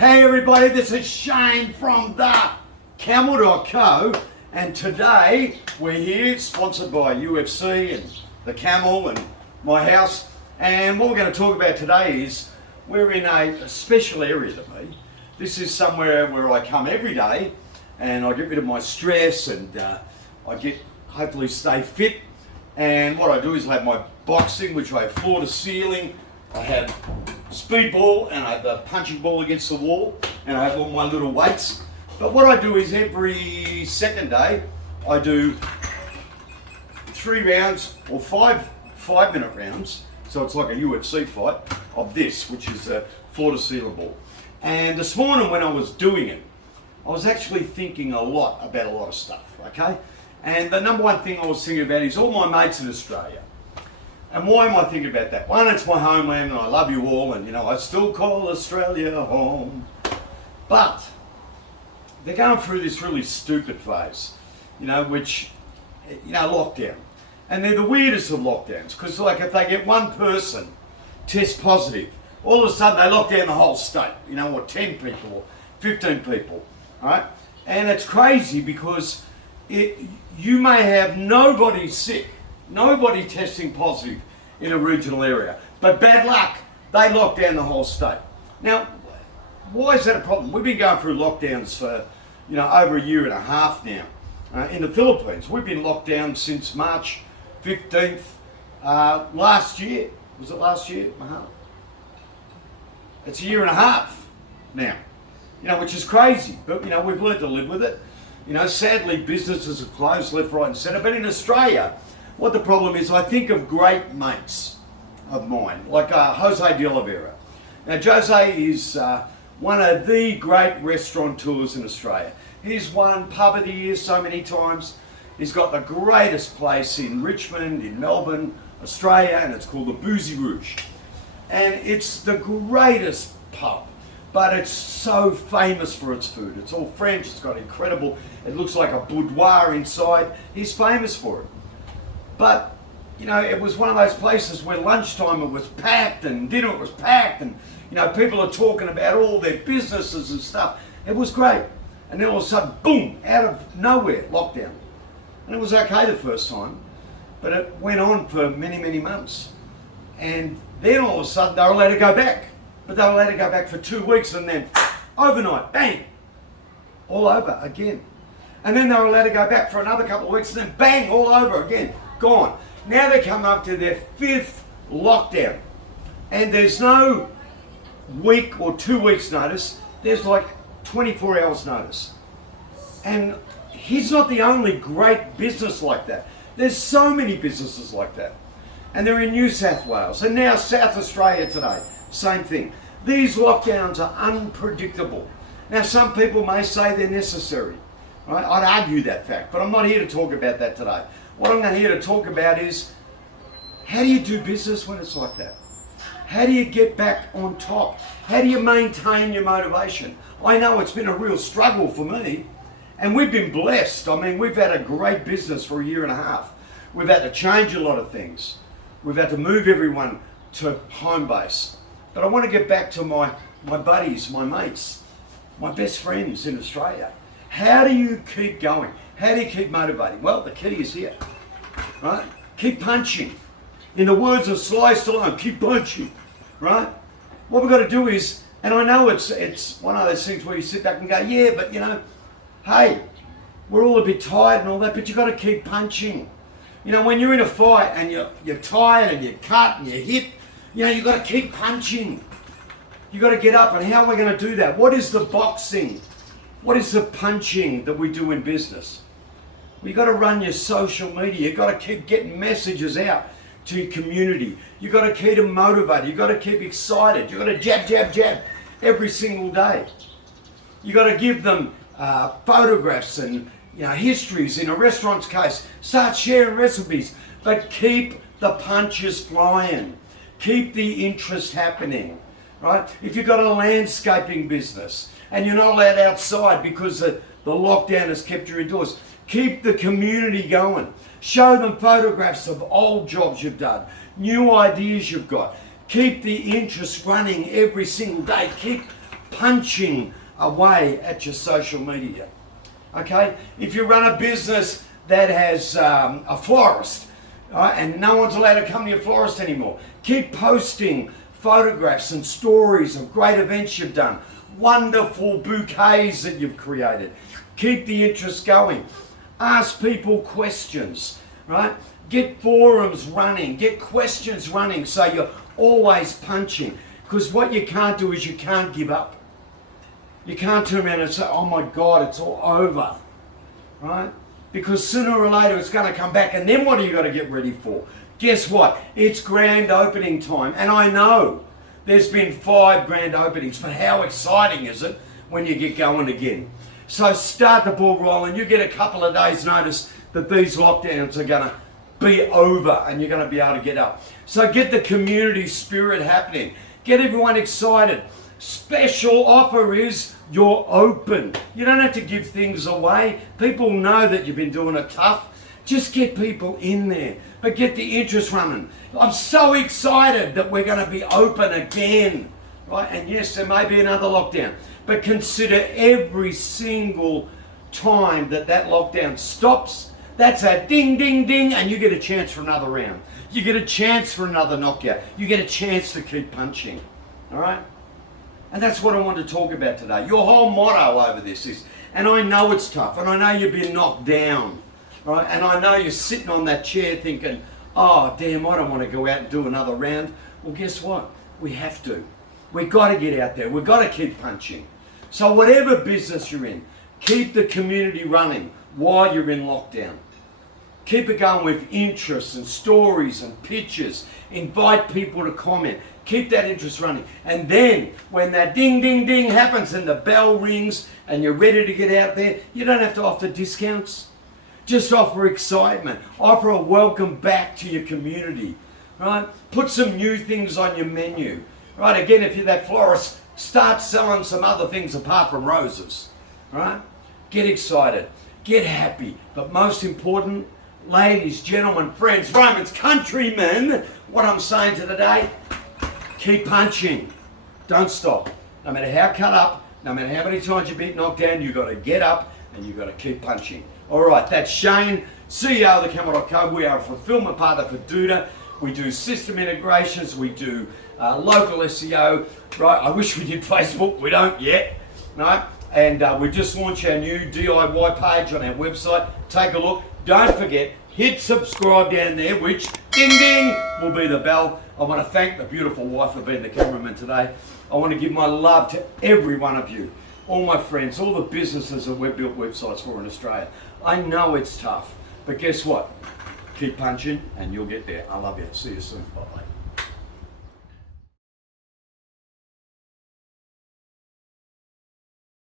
Hey everybody, this is Shane from the 𝗵𝗲.co, and today we're here sponsored by UFC and the Camel and my house. And what we're going to talk about today is we're in a special area to me. This is somewhere where I come every day and I get rid of my stress and I get hopefully stay fit. And what I do is I have my boxing, which I have floor to ceiling. I have speedball and I have the punching ball against the wall, and I have all my little weights. But what I do is every second day I do 3 rounds or 5-minute rounds. So it's like a UFC fight of this, which is a floor to ceiling ball. And this morning when I was doing it, I was actually thinking a lot about a lot of stuff, okay? And the number one thing I was thinking about is all my mates in Australia. And why am I thinking about that? One, it's my homeland and I love you all, and I still call Australia home. But they're going through this really stupid phase, which, lockdown. And they're the weirdest of lockdowns, because if they get one person test positive, all of a sudden they lock down the whole state, or 10 people, or 15 people, right? And it's crazy because you may have nobody sick, nobody testing positive in a regional area, but bad luck, they lock down the whole state. Now, why is that a problem? We've been going through lockdowns for, over a year and a half now. In the Philippines, we've been locked down since March 15th last year. Was it last year? It's a year and a half now, which is crazy, but we've learned to live with it. Sadly businesses are closed left, right and centre, but in Australia, what the problem is, I think of great mates of mine, like 𝗔𝗶𝗖 𝗵𝗲𝗋. Now Jose is one of the great restaurateurs in Australia. He's won Pub of the Year so many times. He's got the greatest place in Richmond, in Melbourne, Australia, and it's called the 𝗔𝗯𝗎𝗂𝗁. And it's the greatest pub, but it's so famous for its food. It's all French, it's got incredible, it looks like a boudoir inside. He's famous for it. But, it was one of those places where lunchtime it was packed and dinner it was packed, and, people are talking about all their businesses and stuff. It was great. And then all of a sudden, boom, out of nowhere, lockdown. And it was okay the first time, but it went on for many, many months. And then all of a sudden they were allowed to go back. But they were allowed to go back for 2 weeks, and then overnight, bang, all over again. And then they were allowed to go back for another couple of weeks, and then bang, all over again, gone. Now they're coming up to their 5th lockdown. And there's no week or 2 weeks notice, there's like 24 hours notice. And he's not the only great business like that. There's so many businesses like that. And they're in New South Wales, and now South Australia today, same thing. These lockdowns are unpredictable. Now some people may say they're necessary. Right? I'd argue that fact, but I'm not here to talk about that today. What I'm here to talk about is, how do you do business when it's like that? How do you get back on top? How do you maintain your motivation? I know it's been a real struggle for me, and we've been blessed. I mean, we've had a great business for a year and a half. We've had to change a lot of things. We've had to move everyone to home base. But I want to get back to my buddies, my mates, my best friends in Australia. How do you keep going? How do you keep motivating? Well, the key is here, right? Keep punching. In the words of 𝗔𝗶𝗖, keep punching, right? What we've got to do is, and I know it's one of those things where you sit back and go, yeah, but hey, we're all a bit tired and all that, but you've got to keep punching. When you're in a fight and you're tired and you're cut and you're hit, you've got to keep punching. You've got to get up, and how are we going to do that? What is the boxing? What is the punching that we do in business? You've got to run your social media. You've got to keep getting messages out to your community. You've got to keep them motivated. You've got to keep excited. You've got to jab, jab, jab every single day. You've got to give them photographs and histories. In a restaurant's case, start sharing recipes, but keep the punches flying. Keep the interest happening, right? If you've got a landscaping business and you're not allowed outside because the lockdown has kept you indoors, keep the community going. Show them photographs of old jobs you've done, new ideas you've got. Keep the interest running every single day. Keep punching away at your social media. Okay? If you run a business that has a florist, and no one's allowed to come to your florist anymore, keep posting photographs and stories of great events you've done, wonderful bouquets that you've created. Keep the interest going. Ask people questions, right? Get forums running, get questions running so you're always punching. Because what you can't do is you can't give up. You can't turn around and say, oh my God, it's all over, right? Because sooner or later it's going to come back, and then what are you got to get ready for? Guess what? It's grand opening time. And I know there's been 5 grand openings, but how exciting is it when you get going again? So start the ball rolling. You get a couple of days notice that these lockdowns are going to be over and you're going to be able to get up. So get the community spirit happening. Get everyone excited. Special offer is you're open. You don't have to give things away. People know that you've been doing it tough. Just get people in there, but get the interest running. I'm so excited that we're going to be open again, right? And yes, there may be another lockdown, but consider every single time that lockdown stops, that's a ding, ding, ding, and you get a chance for another round. You get a chance for another knockout. You get a chance to keep punching, all right? And that's what I want to talk about today. Your whole motto over this is, and I know it's tough, and I know you've been knocked down, right? And I know you're sitting on that chair thinking, oh, damn, I don't want to go out and do another round. Well, guess what? We have to. We've got to get out there. We've got to keep punching. So whatever business you're in, keep the community running while you're in lockdown. Keep it going with interests and stories and pictures. Invite people to comment. Keep that interest running. And then when that ding, ding, ding happens and the bell rings and you're ready to get out there, you don't have to offer discounts. Just offer excitement. Offer a welcome back to your community. Right? Put some new things on your menu. Right? Again, if you're that florist, start selling some other things apart from roses. Right? Get excited. Get happy. But most important, ladies, gentlemen, friends, Romans, countrymen, what I'm saying to today, keep punching. Don't stop. No matter how cut up, no matter how many times you've been knocked down, you've got to get up and you've got to keep punching. All right, that's Shane, CEO of 𝗔𝗶𝗖𝗺𝗹𝗶. We are a fulfillment partner for Duda. We do system integrations. We do local SEO. Right, I wish we did Facebook. We don't yet. Right, and we just launched our new DIY page on our website. Take a look. Don't forget, hit subscribe down there, which ding ding will be the bell. I want to thank the beautiful wife for being the cameraman today. I want to give my love to every one of you, all my friends, all the businesses that we've built websites for in Australia. I know it's tough, but guess what? Keep punching and you'll get there. I love you. See you soon. Bye.